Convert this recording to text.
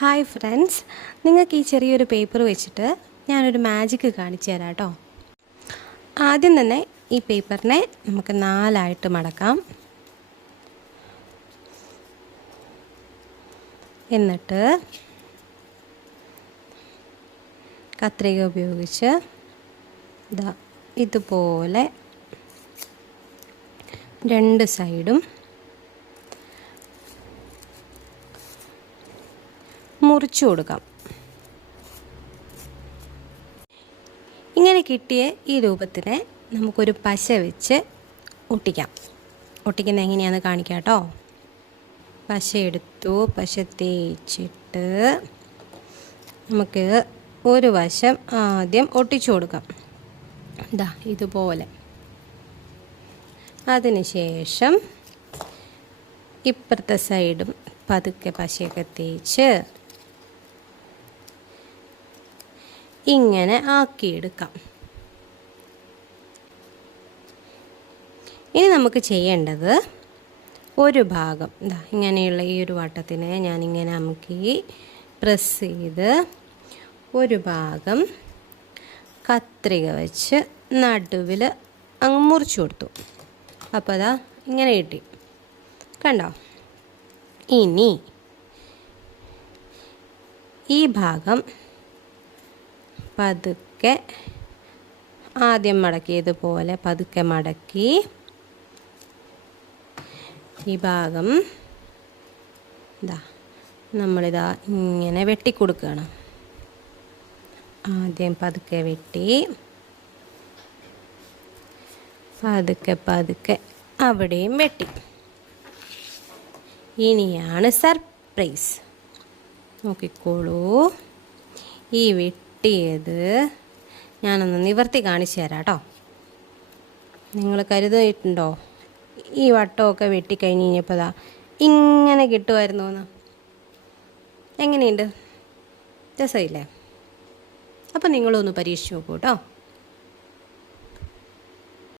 Hi friends, നിങ്ങൾക്ക് ഈ ചെറിയൊരു പേപ്പർ വെച്ചിട്ട് ഞാനൊരു മാജിക്ക് കാണിച്ചു തരാം കേട്ടോ. ആദ്യം തന്നെ ഈ പേപ്പറിനെ നമുക്ക് 4 മടക്കാം. എന്നിട്ട് കത്രിക ഉപയോഗിച്ച് ഇതുപോലെ 2 സൈഡും മുറിച്ചു കൊടുക്കാം. ഇങ്ങനെ കിട്ടിയ ഈ രൂപത്തിനെ നമുക്കൊരു പശ വെച്ച് ഒട്ടിക്കാം. ഒട്ടിക്കുന്നത് എങ്ങനെയാണെന്ന് കാണിക്കാം കേട്ടോ. പശ എടുത്തു, പശ തേച്ചിട്ട് നമുക്ക് ഒരു വശം ആദ്യം ഒട്ടിച്ചു കൊടുക്കാം. ഇതുപോലെ. അതിനുശേഷം ഇപ്പുറത്തെ സൈഡും പതുക്കെ പശയൊക്കെ തേച്ച് ഇങ്ങനെ ആക്കിയെടുക്കാം. ഇനി നമുക്ക് ചെയ്യേണ്ടത് ഒരു ഭാഗം ഇങ്ങനെയുള്ള ഈ ഒരു വട്ടത്തിനെ ഞാനിങ്ങനെ അമുക്കി പ്രസ് ചെയ്ത് ഒരു ഭാഗം കത്രിക വെച്ച് നടുവിൽ അങ്ങ് മുറിച്ചു കൊടുത്തു. അപ്പോൾ ഇങ്ങനെ കിട്ടി, കണ്ടോ? ഇനി ഈ ഭാഗം പതുക്കെ ആദ്യം മടക്കിയതുപോലെ പതുക്കെ മടക്കി ഈ ഭാഗം ഇങ്ങനെ വെട്ടിക്കൊടുക്കുകയാണ്. ആദ്യം പതുക്കെ വെട്ടി പതുക്കെ പതുക്കെ അവിടെയും വെട്ടി. ഇനിയാണ് സർപ്രൈസ്. നോക്കിക്കോളൂ, ഈ വെട്ടിയത് ഞാനൊന്ന് നിവർത്തി കാണിച്ചു തരാം കേട്ടോ. നിങ്ങൾ കരുതിയിട്ടുണ്ടോ ഈ വട്ടമൊക്കെ വെട്ടിക്കഴിഞ്ഞ് കഴിഞ്ഞപ്പോൾ ഇങ്ങനെ കിട്ടുമായിരുന്നു എന്ന്? എങ്ങനെയുണ്ട്? രസമില്ലേ? അപ്പം നിങ്ങളൊന്ന് പരീക്ഷിച്ച് നോക്കൂ കേട്ടോ.